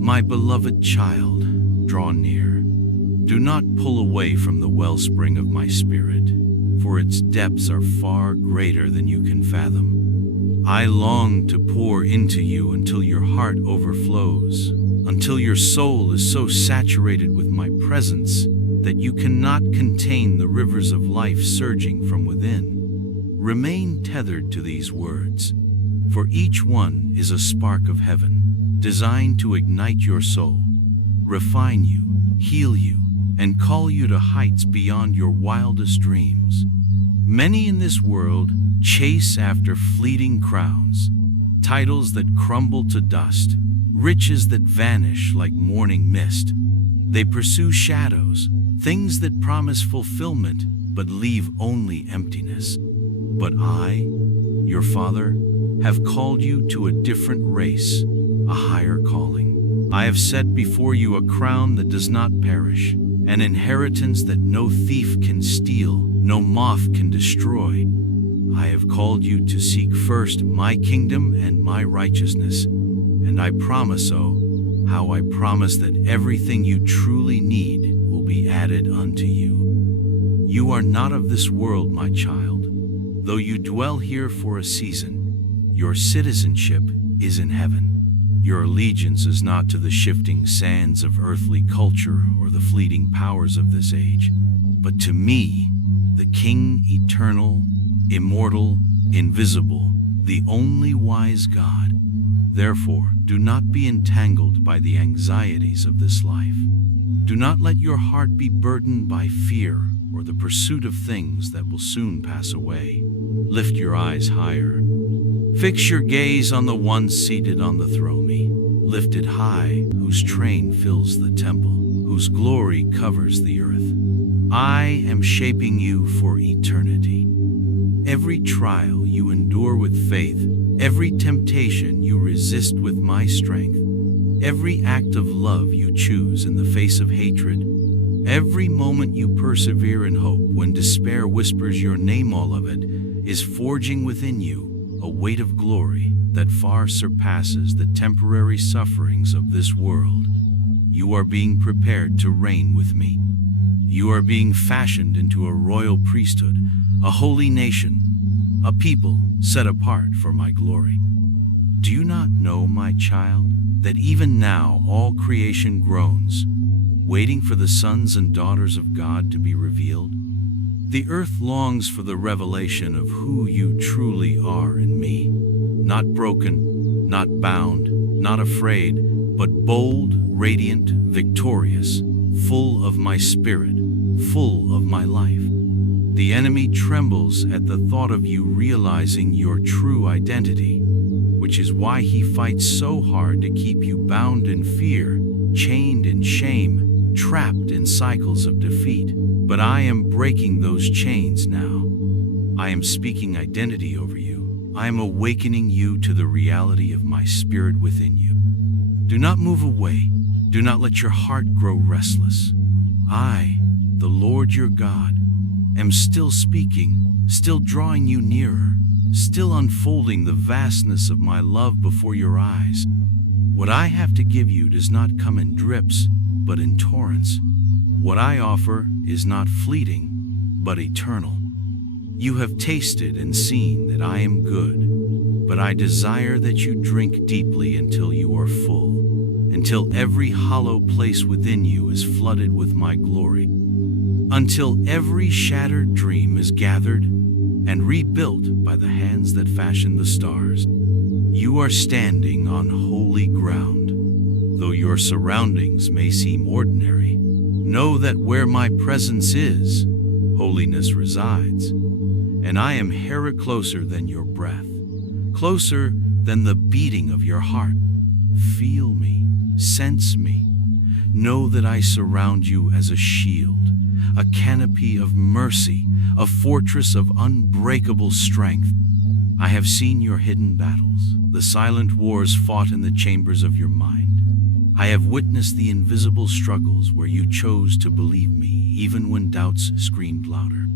My beloved child, draw near. Do not pull away from the wellspring of my spirit, for its depths are far greater than you can fathom. I long to pour into you until your heart overflows, until your soul is so saturated with my presence that you cannot contain the rivers of life surging from within. Remain tethered to these words, for each one is a spark of heaven, designed to ignite your soul, refine you, heal you, and call you to heights beyond your wildest dreams. Many in this world chase after fleeting crowns, titles that crumble to dust, riches that vanish like morning mist. They pursue shadows, things that promise fulfillment but leave only emptiness. But I, your Father, have called you to a different race, a higher calling. I have set before you a crown that does not perish, an inheritance that no thief can steal, no moth can destroy. I have called you to seek first my kingdom and my righteousness, and I promise, oh, how I promise that everything you truly need will be added unto you. You are not of this world, my child. Though you dwell here for a season, your citizenship is in heaven. Your allegiance is not to the shifting sands of earthly culture or the fleeting powers of this age, but to me, the King, eternal, immortal, invisible, the only wise God. Therefore, do not be entangled by the anxieties of this life. Do not let your heart be burdened by fear or the pursuit of things that will soon pass away. Lift your eyes higher. Fix your gaze on the one seated on the throne, lifted high, whose train fills the temple, whose glory covers the earth. I am shaping you for eternity. Every trial you endure with faith, every temptation you resist with my strength, every act of love you choose in the face of hatred, every moment you persevere in hope when despair whispers your name, all of it is forging within you a weight of glory that far surpasses the temporary sufferings of this world. You are being prepared to reign with me. You are being fashioned into a royal priesthood, a holy nation, a people set apart for my glory. Do you not know, my child, that even now all creation groans, waiting for the sons and daughters of God to be revealed? The earth longs for the revelation of who you truly are in me. Not broken, not bound, not afraid, but bold, radiant, victorious, full of my spirit, full of my life. The enemy trembles at the thought of you realizing your true identity, which is why he fights so hard to keep you bound in fear, chained in shame, trapped in cycles of defeat. But I am breaking those chains now. I am speaking identity over you. I am awakening you to the reality of my spirit within you. Do not move away. Do not let your heart grow restless. I, the Lord your God, am still speaking, still drawing you nearer, still unfolding the vastness of my love before your eyes. What I have to give you does not come in drips, but in torrents. What I offer is not fleeting, but eternal. You have tasted and seen that I am good, but I desire that you drink deeply until you are full, until every hollow place within you is flooded with my glory, until every shattered dream is gathered and rebuilt by the hands that fashion the stars. You are standing on holy ground. Though your surroundings may seem ordinary, know that where my presence is, holiness resides, and I am here closer than your breath, closer than the beating of your heart. Feel me, sense me, know that I surround you as a shield, a canopy of mercy, a fortress of unbreakable strength. I have seen your hidden battles, the silent wars fought in the chambers of your mind. I have witnessed the invisible struggles where you chose to believe me, even when doubts screamed louder.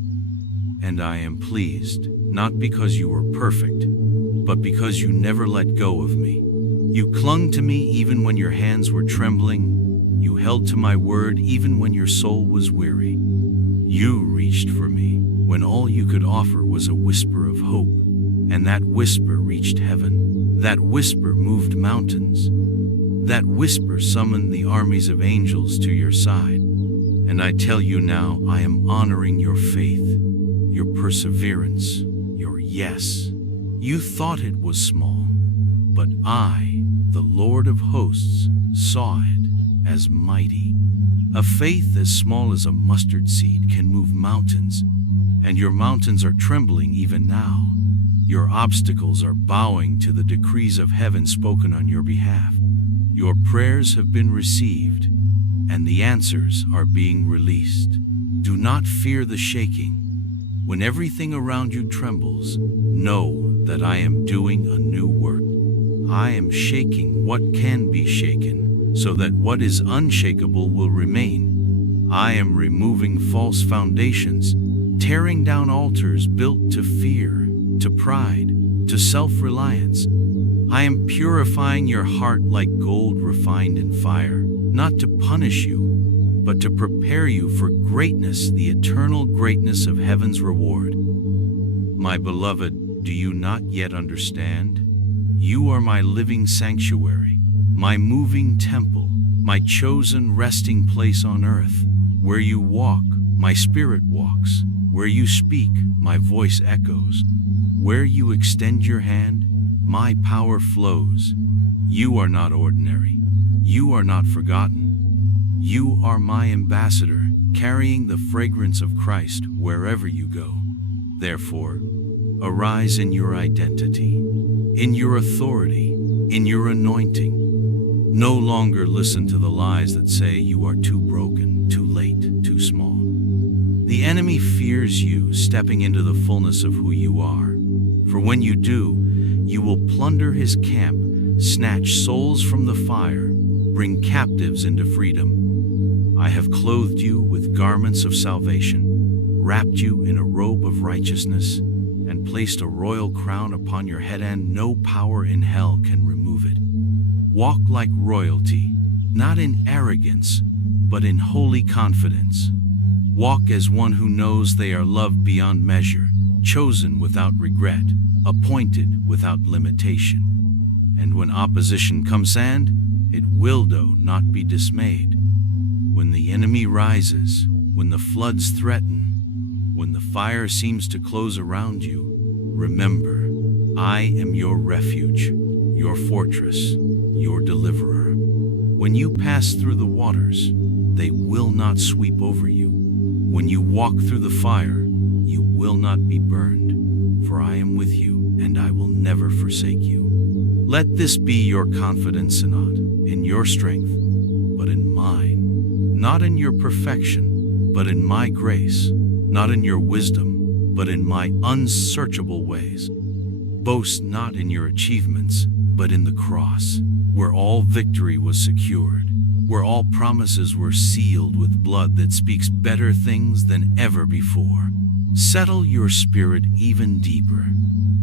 And I am pleased, not because you were perfect, but because you never let go of me. You clung to me even when your hands were trembling. You held to my word even when your soul was weary. You reached for me when all you could offer was a whisper of hope, and that whisper reached heaven. That whisper moved mountains. That whisper summoned the armies of angels to your side. And I tell you now, I am honoring your faith, your perseverance, your yes. You thought it was small, but I, the Lord of hosts, saw it as mighty. A faith as small as a mustard seed can move mountains, and your mountains are trembling even now. Your obstacles are bowing to the decrees of heaven spoken on your behalf. Your prayers have been received, and the answers are being released. Do not fear the shaking. When everything around you trembles, know that I am doing a new work. I am shaking what can be shaken, so that what is unshakable will remain. I am removing false foundations, tearing down altars built to fear, to pride, to self-reliance. I am purifying your heart like gold refined in fire, not to punish you, but to prepare you for greatness, the eternal greatness of heaven's reward. My beloved, do you not yet understand? You are my living sanctuary, my moving temple, my chosen resting place on earth. Where you walk, my spirit walks. Where you speak, my voice echoes. Where you extend your hand, my power flows. You are not ordinary. You are not forgotten. You are my ambassador, carrying the fragrance of Christ wherever you go. Therefore, arise in your identity, in your authority, in your anointing. No longer listen to the lies that say you are too broken, too late, too small. The enemy fears you stepping into the fullness of who you are. For when you do, you will plunder his camp, snatch souls from the fire, bring captives into freedom. I have clothed you with garments of salvation, wrapped you in a robe of righteousness, and placed a royal crown upon your head, and no power in hell can remove it. Walk like royalty, not in arrogance, but in holy confidence. Walk as one who knows they are loved beyond measure, chosen without regret, appointed without limitation. And when opposition comes, and it will not be dismayed. When the enemy rises, when the floods threaten, when the fire seems to close around you, remember, I am your refuge, your fortress, your deliverer. When you pass through the waters, they will not sweep over you. When you walk through the fire, you will not be burned, for I am with you, and I will never forsake you. Let this be your confidence, not in your strength, but in mine. Not in your perfection, but in my grace. Not in your wisdom, but in my unsearchable ways. Boast not in your achievements, but in the cross, where all victory was secured, where all promises were sealed with blood that speaks better things than ever before. Settle your spirit even deeper,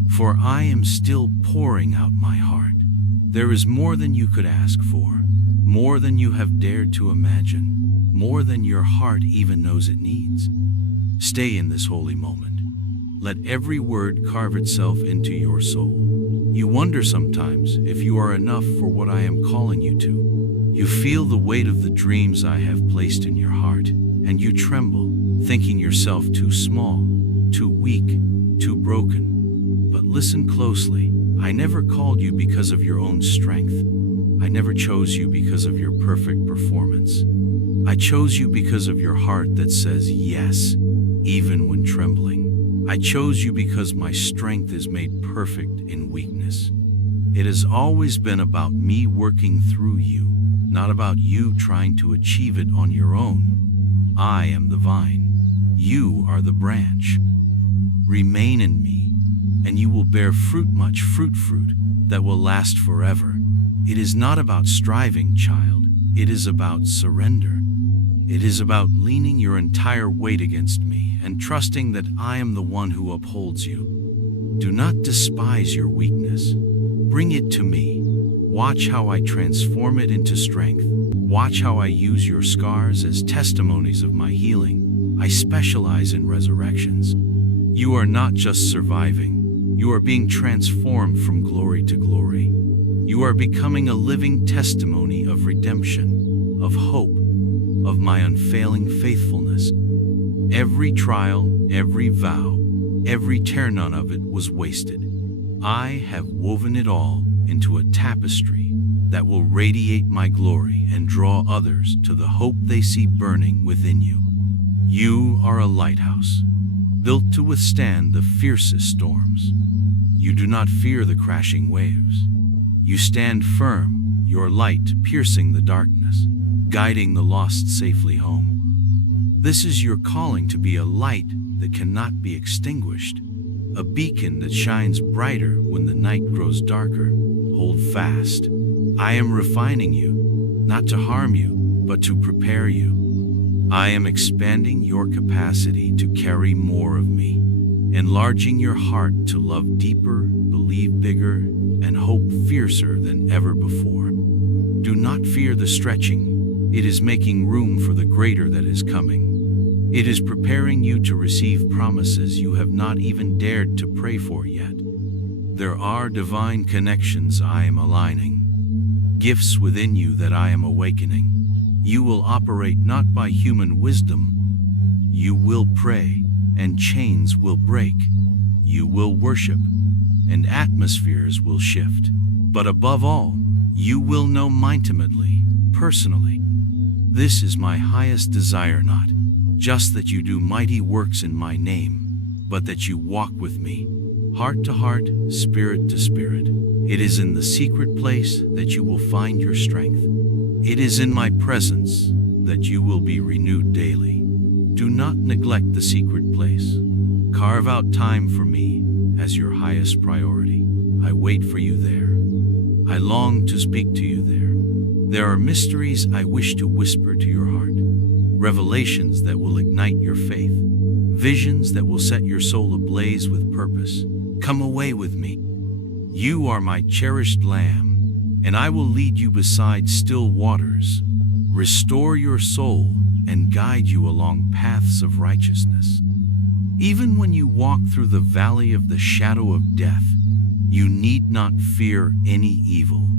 for I am still pouring out my heart. There is more than you could ask for, more than you have dared to imagine, more than your heart even knows it needs. Stay in this holy moment. Let every word carve itself into your soul. You wonder sometimes if you are enough for what I am calling you to. You feel the weight of the dreams I have placed in your heart, and you tremble, thinking yourself too small, too weak, too broken. But listen closely. I never called you because of your own strength. I never chose you because of your perfect performance. I chose you because of your heart that says yes, even when trembling. I chose you because my strength is made perfect in weakness. It has always been about me working through you, not about you trying to achieve it on your own. I am the vine. You are the branch. Remain in me, and you will bear fruit, much fruit that will last forever. It is not about striving, child. It is about surrender. It is about leaning your entire weight against me and trusting that I am the one who upholds you. Do not despise your weakness. Bring it to me. Watch how I transform it into strength. Watch how I use your scars as testimonies of my healing. I specialize in resurrections. You are not just surviving. You are being transformed from glory to glory. You are becoming a living testimony of redemption, of hope, of my unfailing faithfulness. Every trial, every vow, every tear, none of it was wasted. I have woven it all into a tapestry that will radiate my glory and draw others to the hope they see burning within you. You are a lighthouse, built to withstand the fiercest storms. You do not fear the crashing waves. You stand firm, your light piercing the darkness, guiding the lost safely home. This is your calling, to be a light that cannot be extinguished, a beacon that shines brighter when the night grows darker. Hold fast. I am refining you, not to harm you, but to prepare you. I am expanding your capacity to carry more of me, enlarging your heart to love deeper, believe bigger, and hope fiercer than ever before. Do not fear the stretching. It is making room for the greater that is coming. It is preparing you to receive promises you have not even dared to pray for yet. There are divine connections I am aligning, gifts within you that I am awakening. You will operate not by human wisdom. You will pray, and chains will break. You will worship, and atmospheres will shift. But above all, you will know me intimately, personally. This is my highest desire, not just that you do mighty works in my name, but that you walk with me, heart to heart, spirit to spirit. It is in the secret place that you will find your strength. It is in my presence that you will be renewed daily. Do not neglect the secret place. Carve out time for me as your highest priority. I wait for you there. I long to speak to you there. There are mysteries I wish to whisper to your heart, revelations that will ignite your faith, visions that will set your soul ablaze with purpose. Come away with me. You are my cherished lamb, and I will lead you beside still waters, restore your soul, and guide you along paths of righteousness. Even when you walk through the valley of the shadow of death, you need not fear any evil,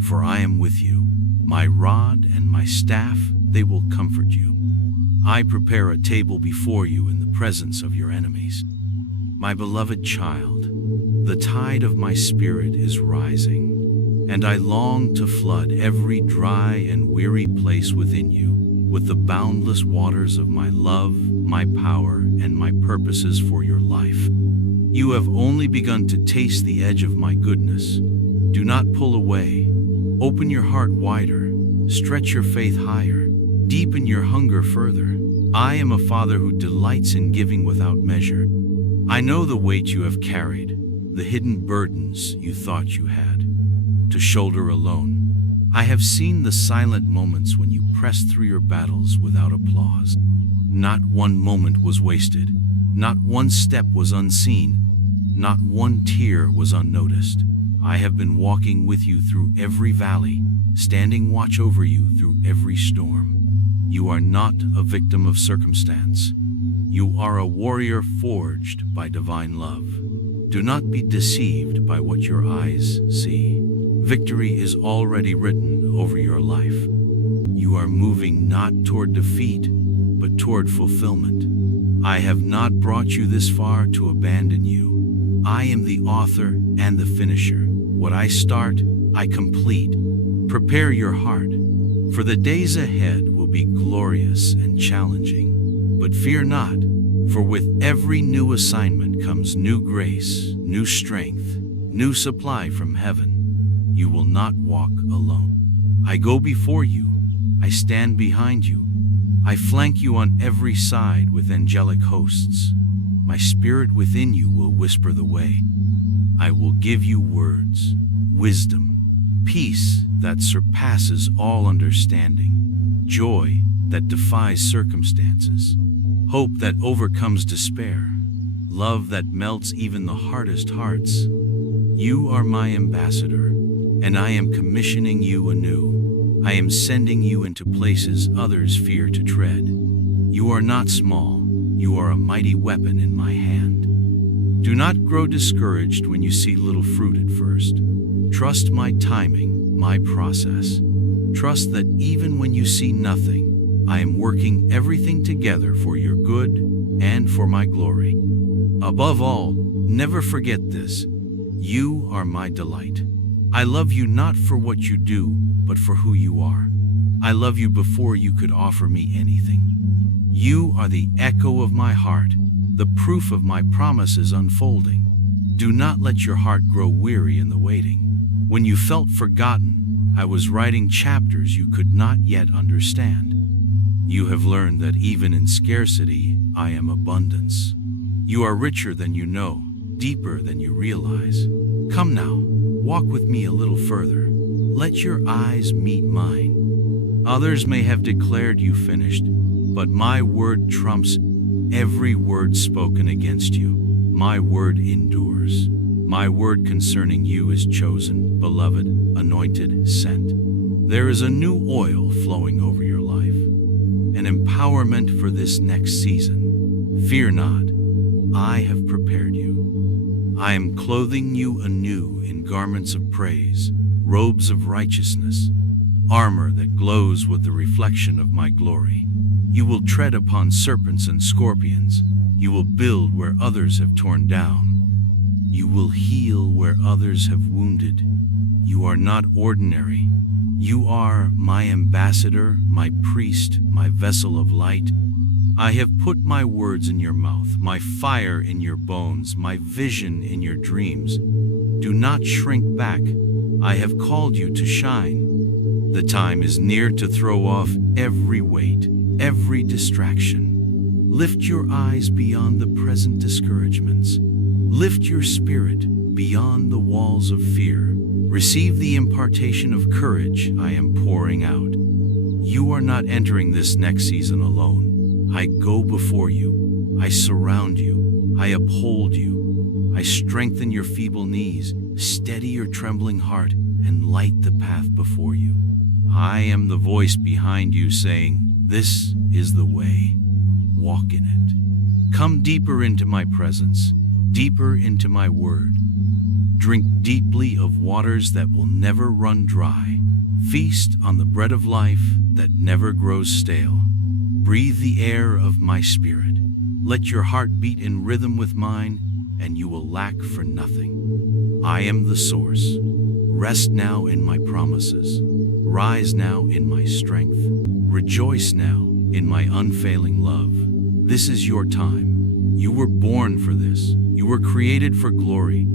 for I am with you. My rod and my staff, they will comfort you. I prepare a table before you in the presence of your enemies. My beloved child, the tide of my spirit is rising, and I long to flood every dry and weary place within you with the boundless waters of my love, my power, and my purposes for your life. You have only begun to taste the edge of my goodness. Do not pull away. Open your heart wider, stretch your faith higher, deepen your hunger further. I am a Father who delights in giving without measure. I know the weight you have carried, the hidden burdens you thought you had to shoulder alone. I have seen the silent moments when you pressed through your battles without applause. Not one moment was wasted. Not one step was unseen. Not one tear was unnoticed. I have been walking with you through every valley, standing watch over you through every storm. You are not a victim of circumstance. You are a warrior forged by divine love. Do not be deceived by what your eyes see. Victory is already written over your life. You are moving not toward defeat, but toward fulfillment. I have not brought you this far to abandon you. I am the author and the finisher. What I start, I complete. Prepare your heart, for the days ahead will be glorious and challenging. But fear not, for with every new assignment comes new grace, new strength, new supply from heaven. You will not walk alone. I go before you. I stand behind you. I flank you on every side with angelic hosts. My spirit within you will whisper the way. I will give you words, wisdom, peace that surpasses all understanding, joy that defies circumstances, hope that overcomes despair, love that melts even the hardest hearts. You are my ambassador, and I am commissioning you anew. I am sending you into places others fear to tread. You are not small, you are a mighty weapon in my hand. Do not grow discouraged when you see little fruit at first. Trust my timing, my process. Trust that even when you see nothing, I am working everything together for your good and for my glory. Above all, never forget this: you are my delight. I love you not for what you do, but for who you are. I love you before you could offer me anything. You are the echo of my heart, the proof of my promises unfolding. Do not let your heart grow weary in the waiting. When you felt forgotten, I was writing chapters you could not yet understand. You have learned that even in scarcity, I am abundance. You are richer than you know, deeper than you realize. Come now, walk with me a little further. Let your eyes meet mine. Others may have declared you finished, but my word trumps every word spoken against you. My word endures. My word concerning you is chosen, beloved, anointed, sent. There is a new oil flowing over your life, an empowerment for this next season. Fear not, I have prepared you. I am clothing you anew in garments of praise, robes of righteousness, armor that glows with the reflection of my glory. You will tread upon serpents and scorpions. You will build where others have torn down. You will heal where others have wounded. You are not ordinary. You are my ambassador, my priest, my vessel of light. I have put my words in your mouth, my fire in your bones, my vision in your dreams. Do not shrink back. I have called you to shine. The time is near to throw off every weight, every distraction. Lift your eyes beyond the present discouragements. Lift your spirit beyond the walls of fear. Receive the impartation of courage I am pouring out. You are not entering this next season alone. I go before you. I surround you. I uphold you. I strengthen your feeble knees, steady your trembling heart, and light the path before you. I am the voice behind you saying, "This is the way. Walk in it." Come deeper into my presence, deeper into my word. Drink deeply of waters that will never run dry. Feast on the bread of life that never grows stale. Breathe the air of my spirit. Let your heart beat in rhythm with mine, and you will lack for nothing. I am the source. Rest now in my promises. Rise now in my strength. Rejoice now in my unfailing love. This is your time. You were born for this. You were created for glory.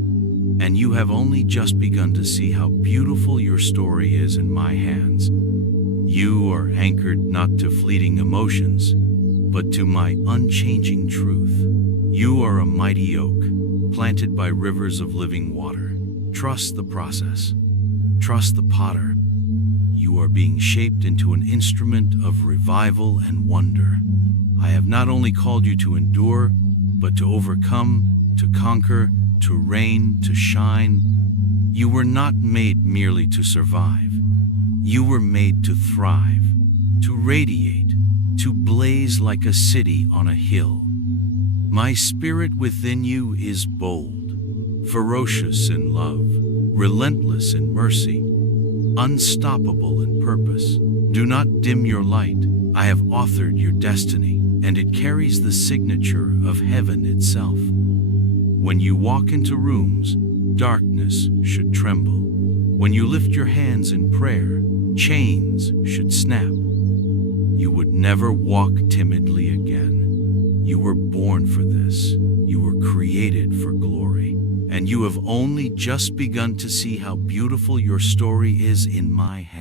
And you have only just begun to see how beautiful your story is in my hands. You are anchored not to fleeting emotions, but to my unchanging truth. You are a mighty oak, planted by rivers of living water. Trust the process. Trust the potter. You are being shaped into an instrument of revival and wonder. I have not only called you to endure, but to overcome, to conquer, to reign, to shine. You were not made merely to survive. You were made to thrive, to radiate, to blaze like a city on a hill. My spirit within you is bold, ferocious in love, relentless in mercy, unstoppable in purpose. Do not dim your light. I have authored your destiny, and it carries the signature of heaven itself. When you walk into rooms, darkness should tremble. When you lift your hands in prayer, chains should snap. You would never walk timidly again. You were born for this. You were created for glory. And you have only just begun to see how beautiful your story is in my hands.